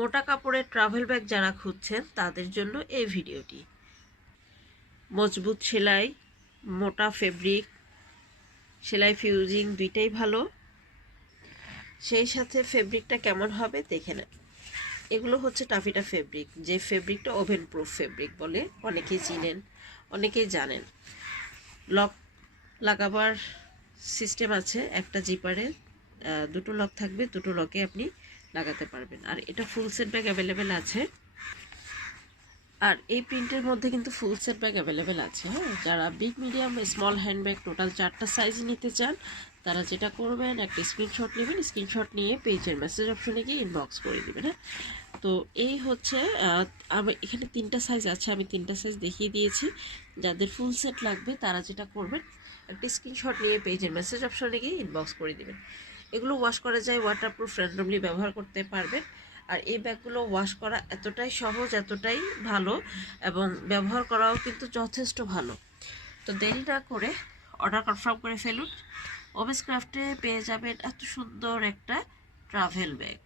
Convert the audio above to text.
মোটা কাপড়ের travel bag যারা খুঁজছেন তাদের জন্য এই ভিডিওটি। মজবুত সেলাই, মোটা ফেব্রিক, সেলাই ফিউজিং দুইটাই ভালো। সেই সাথে ফেব্রিকটা কেমন হবে দেখে নেন। এগুলো হচ্ছে টাফিটা ফেব্রিক, যে ফেব্রিকটা ওভেন প্রুফ ফেব্রিক বলে অনেকেই চিনেন, অনেকেই জানেন। লক লাগাবার সিস্টেম আছে, একটা জিপারে দুটো লক থাকবে, দুটো লকে আপনি লাগাতে পারবেন। আর এটা ফুল সেট ব্যাগ অ্যাভেলেবেল আছে। আর এই প্রিন্টের মধ্যে কিন্তু ফুল সেট ব্যাগ অ্যাভেলেবেল আছে। হ্যাঁ, যারা big medium small hand bag total 4টা সাইজ নিতে চান তারা যেটা করবেন, একটা স্ক্রিনশট নেবেন, স্ক্রিনশট নিয়ে পেজের মেসেজ অপশনে গিয়ে ইনবক্স করে দেবেন। হ্যাঁ, তো এই হচ্ছে আমি এখানে 3টা সাইজ আছে, আমি 3টা সাইজ দেখিয়ে দিয়েছি। যাদের ফুল সেট লাগবে তারা যেটা করবেন, একটা স্ক্রিনশট নিয়ে পেজের মেসেজ অপশনে গিয়ে ইনবক্স করে দেবেন। এগুলো ওয়াশ করা যায়, ওয়াটারপ্রুফ, র্যান্ডমলি ব্যবহার করতে পারবেন। আর এই ব্যাগগুলো ওয়াশ করা এতটাই সহজ, এতটাই ভালো, এবং ব্যবহার করাও কিন্তু যথেষ্ট ভালো। তো দেরি না করে অর্ডার কনফার্ম করে ফেলুন। ওমেস ক্রাফটে পেয়ে যাবেন এত সুন্দর একটা ট্রাভেল ব্যাগ।